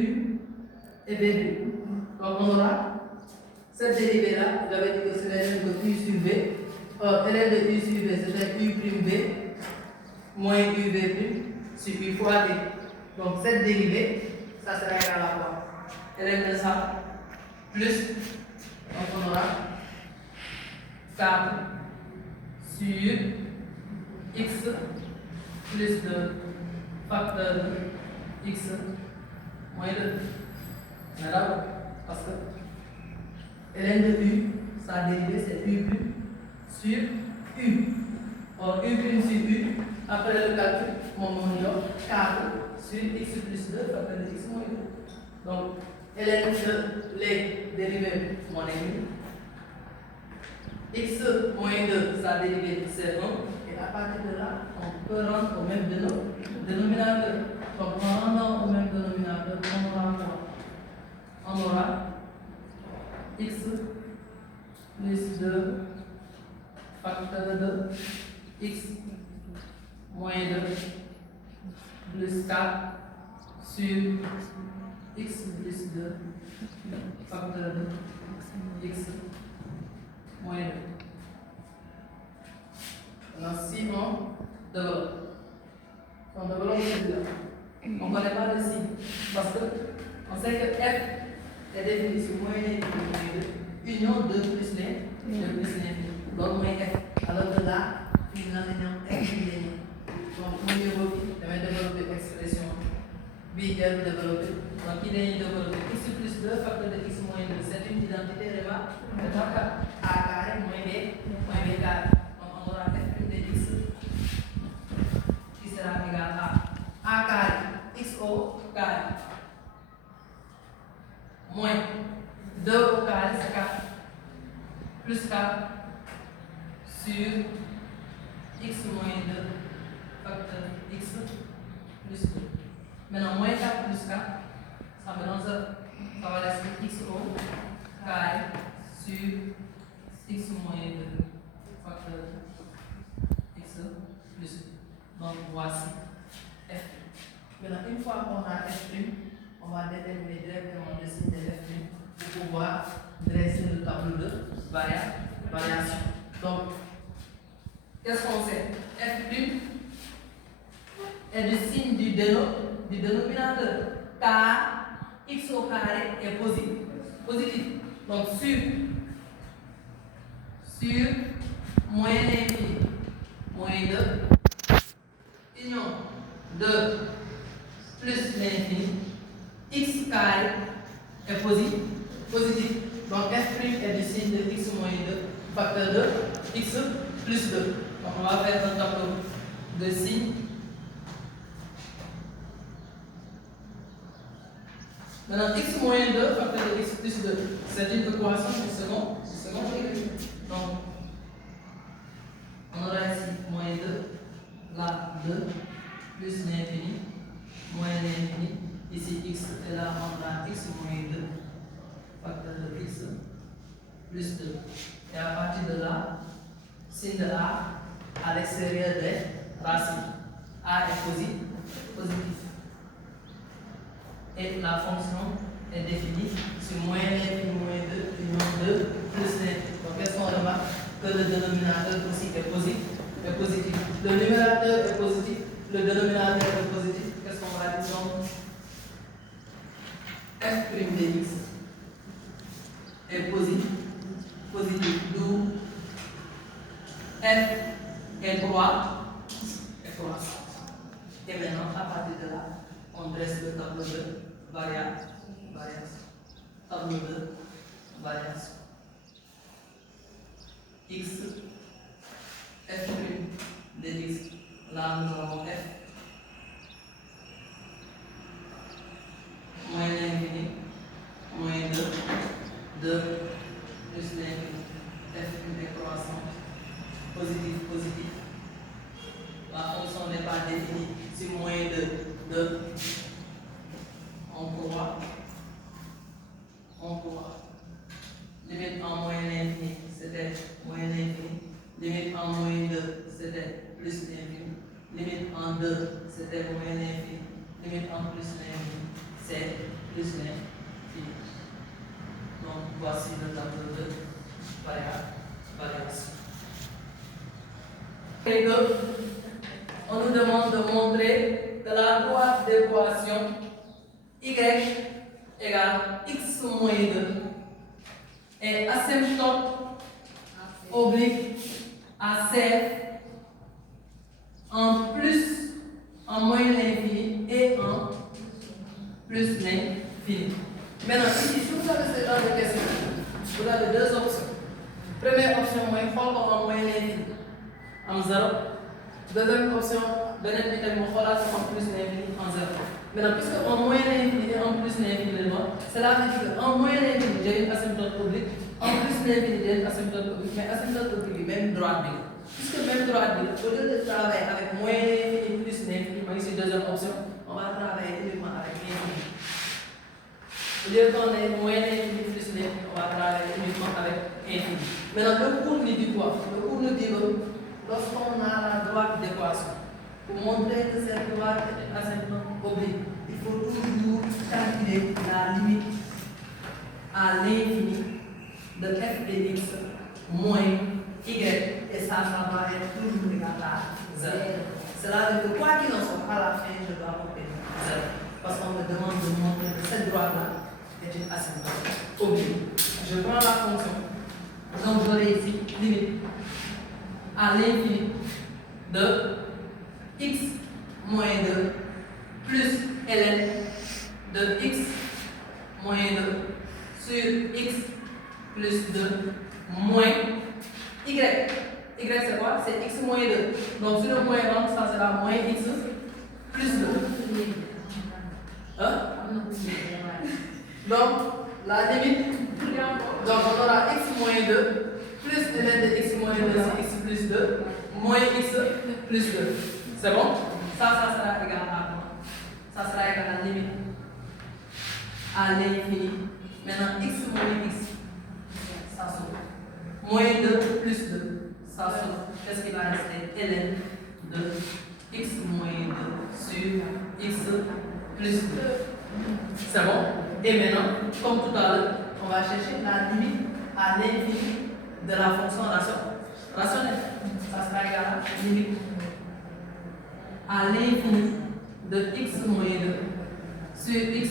et V'. Donc on aura cette dérivée-là, j'avais dit que c'est ln de U sur V. Ln de U sur V, c'est U prime V moins UV' sur U fois D. Donc cette dérivée, ça sera égal à quoi? Ln de ça plus, donc on aura 4 sur x plus de facteur de x moins 2. On est d'accord? Parce que ln de U, sa dérivée c'est U prime sur U. Or U prime sur U, après le calcul, mon 4 sur x plus 2 facteur de x moins 2. Donc ln de les dérivées mon x moins 2, sa dérivée c'est 1. Et à partir de là, on peut rendre au même dénominateur. Donc en rendant au même dénominateur, on aura quoi? On aura x plus 2 facteur de x moins 2 plus 4 sur x plus 2 facteur de x moins 2. Maintenant, si on développe celui-là, on ne connaît pas le signe parce qu'on sait que f est défini sur moins l'infini, union 2 plus l'infini, donc moins f. Alors que là, finalement, f est donc premier revue, je vais développer l'expression BL développée. Donc il est développé x plus 2 facteur de x moins 2. C'est une identité réma. Donc a carré moins b carré. Donc on aura f de x qui sera égal à carré x au carré moins 2 au carré c'est 4 plus 4 sur x moins 2 facteur x plus 2. Maintenant, moins 4 plus 4, ça me donne ça va rester x au carré sur x moins 2 facteur x plus 2. Donc voici f'. Maintenant, une fois qu'on a f', on va déterminer directement le signe de f' pour pouvoir dresser le tableau de variation. Donc, qu'est-ce qu'on sait? F' est le signe du dénominateur, car x au carré est positif. Donc sur moins l'infini, moins 2, union 2 plus l'infini, x carré est positif. Donc f' est le signe de x moins 2, facteur de x plus 2. Donc on va faire un tableau de signes. Maintenant, x moins 2 facteur de x plus 2, c'est une équation du second degré. Donc, on aura ici moins 2, là 2, plus l'infini, moins l'infini, ici x, et là on aura x moins 2, facteur de x plus 2. Et à partir de là, signe de a à l'extérieur des racines. A est positif. Et la fonction est définie sur moins l'infini moins 2, union 2 plus l'infini. Donc, qu'est-ce qu'on remarque? Que le dénominateur aussi est positif. Le numérateur est positif, le dénominateur est positif. Qu'est-ce qu'on va dire? Donc, f' de x est positif. D'où f est droit. Et maintenant, à partir de là, on dresse le tableau de variation. Tableau de variation. X, f' de x. Là, nous avons f moins l'infini, moins 2 plus l'infini. F' est croissant. Positif. La fonction n'est pas définie. C'est moins 2. On pourra limite en moins l'infini, c'était moins l'infini. Limite en moins 2, c'était plus l'infini. Limite en 2, c'était moins l'infini. Limite en plus l'infini, c'est plus l'infini. Donc, voici le tableau de variation. Et que on nous demande de montrer que la droite d'équation y égale x moins 2 est asymptote oblique à CF en plus, en moins l'infini et en plus l'infini. Maintenant, ici, si vous avez ce genre de question, vous avez deux options. Première option, en moins l'infini, en 0. Deuxième option, beneen bi tamit mu xoolaat en plus l'infini en 0. Maintenant, puisque en moins l'infini et en plus l'infini, cela veut dire qu'en moins l'infini, j'ai une asymptote oblique, en plus l'infini, j'ai une asymptote oblique, mais asymptote oblique, même droite. Puisque même droite, au lieu de travailler avec moins l'infini plus l'infini, ici deuxième option, on va travailler uniquement avec l'infini. Au lieu qu'on ait moins l'infini plus l'infini, on va travailler uniquement avec l'infini. Maintenant, le cours nous dit quoi? Le cours nous dit que lorsqu'on a la droite d'équation, pour montrer que cette droite est asymptote oblique, il faut toujours calculer la limite à l'infini de f de x moins y, et ça va être toujours égal à 0. Cela veut dire que quoi qu'il en soit, à la fin, je dois obtenir 0. Parce qu'on me demande de montrer que cette droite-là est une asymptote oblique. Je prends la fonction, donc j'aurai ici limite à l'infini de x moins 2 plus ln de x moins 2 sur x plus 2 moins y. Y c'est quoi? C'est x moins 2. Donc sur le moins 1, ça sera moins x plus 2. Hein? Donc la limite, donc on aura x moins 2 plus ln de x moins 2 c'est x plus 2 moins x plus 2. C'est bon? Ça sera égal à quoi? Ça sera égal à la limite à l'infini. Maintenant x moins x, ça sort. Moins 2 plus 2, ça sort. Qu'est-ce qui va rester? Ln de x moins 2 sur x plus 2. C'est bon? Et maintenant, comme tout à l'heure, on va chercher la limite à l'infini de la fonction rationnelle. Ça sera égal à limite à l'infini de x moins 2 sur x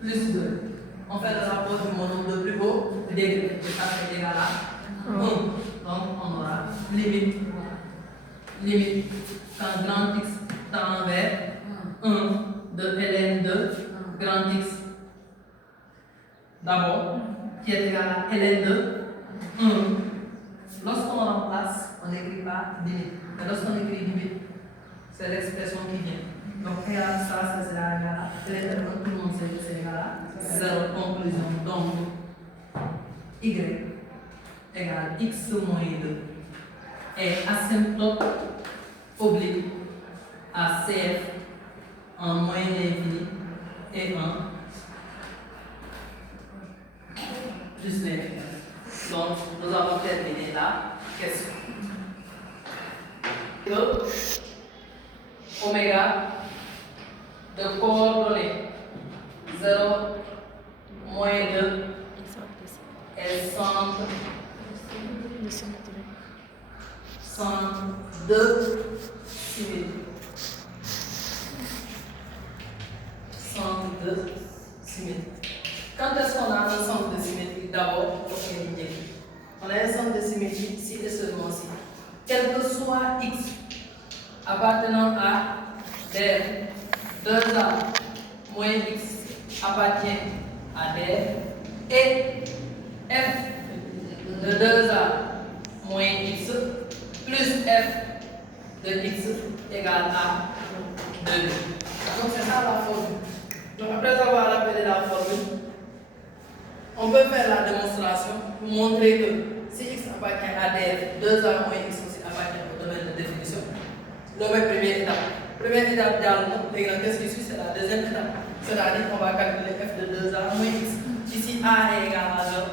plus 2. On fait le rapport du monome de plus haut degré. Et ça c'est égal à 1. Donc on aura limite quand grand x tend vers 1 de ln de grand x d'abord qui est égal à ln de 1. Lorsqu'on remplace, on n'écrit pas limite. Mais lorsqu'on écrit limite, c'est l'expression qui vient. Donc, ça sera égal à ln de 1, tout le monde sait que c'est égal à 0. Conclusion. Donc, y égale x moins 2 est asymptote oblique à CF en moins l'infini et en plus l'infini. Donc, nous avons terminé la question. Que oméga de coordonnées 0, moins 2 est centre 2 symétrie. Centre de symétrie. Quand est-ce qu'on a un centre de symétrie? D'abord, on a un centre de symétrie si et seulement si, quel que soit x appartenant à der 2a moins x appartient à der et f de 2a moins x plus f de x égale à 2. Donc c'est ça la formule. Donc après avoir rappelé la formule, on peut faire la démonstration pour montrer que si x appartient à der, 2a moins x aussi appartient au domaine de définition. Donc première étape. Première étape d'Alma, qu'est-ce qui suit? C'est la deuxième étape. C'est-à-dire qu'on va calculer f de 2a moins x. Ici a est égal à 0,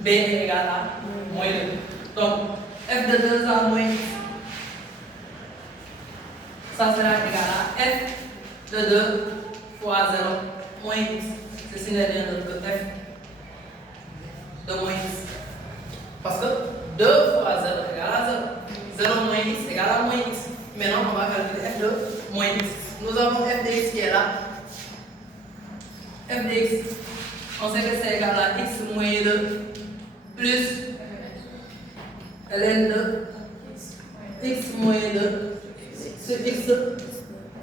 b est égal à moins 2. Donc f de 2a moins x, ça sera égal à f de 2 fois 0 moins x. Ceci n'est rien d'autre que f de moins x. Parce que 2 fois 0 égale à 0. 0 moins x égale à moins x. Maintenant, on va calculer f de moins x. Nous avons f de x qui est là. F de x, on sait que c'est égal à x moins 2 plus ln de x moins 2 sur x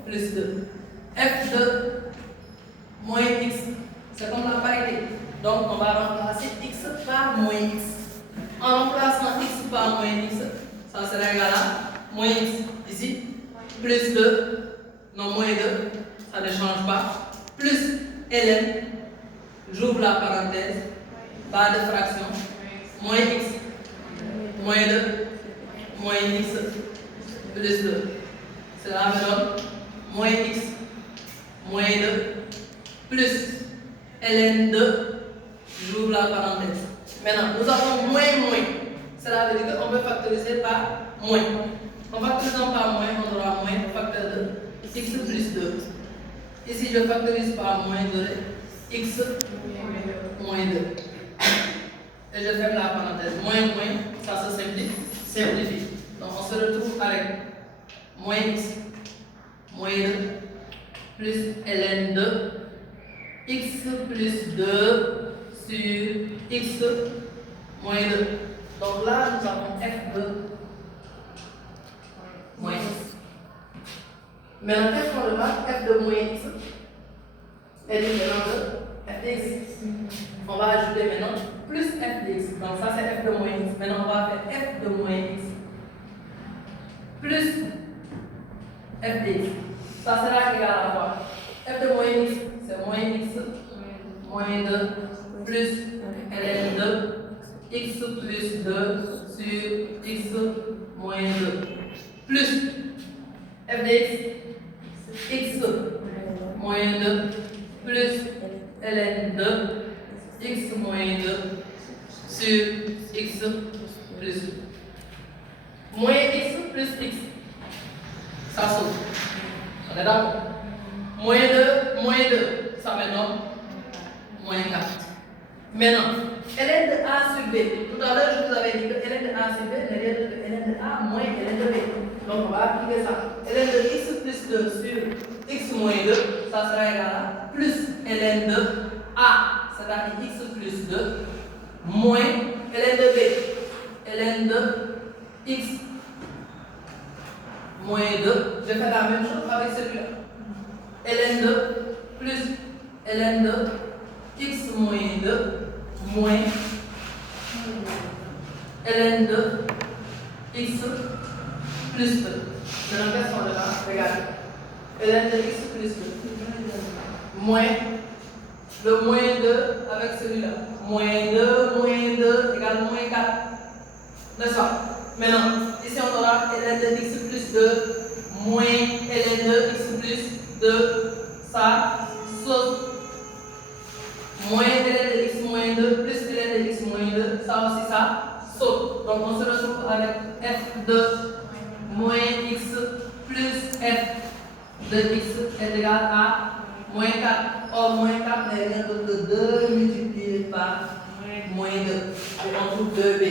plus 2. F de moins x, c'est comme la parité. Donc, on va remplacer x par moins x. En remplaçant x par moins x, ça sera égal à moins x ici, plus 2, non moins 2, ça ne change pas, plus ln, j'ouvre la parenthèse, barre de fraction, moins x, moins 2, moins x, plus 2. Cela me donne moins x, moins 2, plus ln 2, j'ouvre la parenthèse. Maintenant, nous avons moins. Cela veut dire qu'on peut factoriser par moins. En factorisant par moins, on aura moins facteur de x plus 2. Ici, je factorise par moins de x moins 2. Et je ferme la parenthèse. Moins, ça se simplifie. Donc, on se retrouve avec moins x moins 2 plus ln 2 x plus 2 sur x moins 2. Donc là, nous avons f de moins x. Maintenant, qu'est-ce qu'on remarque? F de moins x est différent de f de x. On va ajouter maintenant plus f de x. Donc ça, c'est f de moins x. Maintenant, on va faire f de moins x plus f de x. Ça sera égal à quoi? F de moins x, c'est moins x moins 2 plus ln 2 x plus 2 sur x moins 2 plus f de x moins 2 plus ln 2 x moins 2 sur x plus 2. Moins x plus x, ça saute. On est d'accord? Moins 2, ça me donne moins 4. Maintenant, ln de a sur b. Tout à l'heure, je vous avais dit que ln de a sur b n'est rien d'autre que ln de a moins ln de b. Donc, on va appliquer ça. Ln de x plus 2 sur x moins 2, ça sera égal à plus ln de a, c'est-à-dire x plus 2, moins ln de b. Ln de x moins 2, je fais la même chose avec celui-là. Ln de plus ln de x moins 2 moins ln de x plus 2. Maintenant, qu'est-ce qu'on a? Regardez. Ln de x plus 2 moins le moins 2 avec celui-là. Moins 2 égale moins 4. N'est-ce pas? Maintenant, ici on aura ln de x plus 2 moins ln de x plus 2. Ça saute. Moins ln de x moins 2 plus ln de x moins 2. Ça aussi, ça saute. Donc on se retrouve avec f de moins x plus f de x est égal à moins 4. Or, moins 4 n'est rien d'autre que 2 multiplié par moins 2. Et on trouve 2b.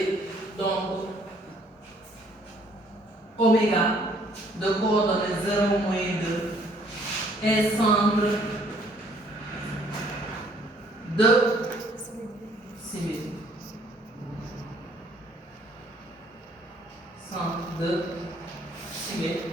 Donc, oméga de coordonnées 0, moins 2 est centre de symétrie. Centre de symétrie.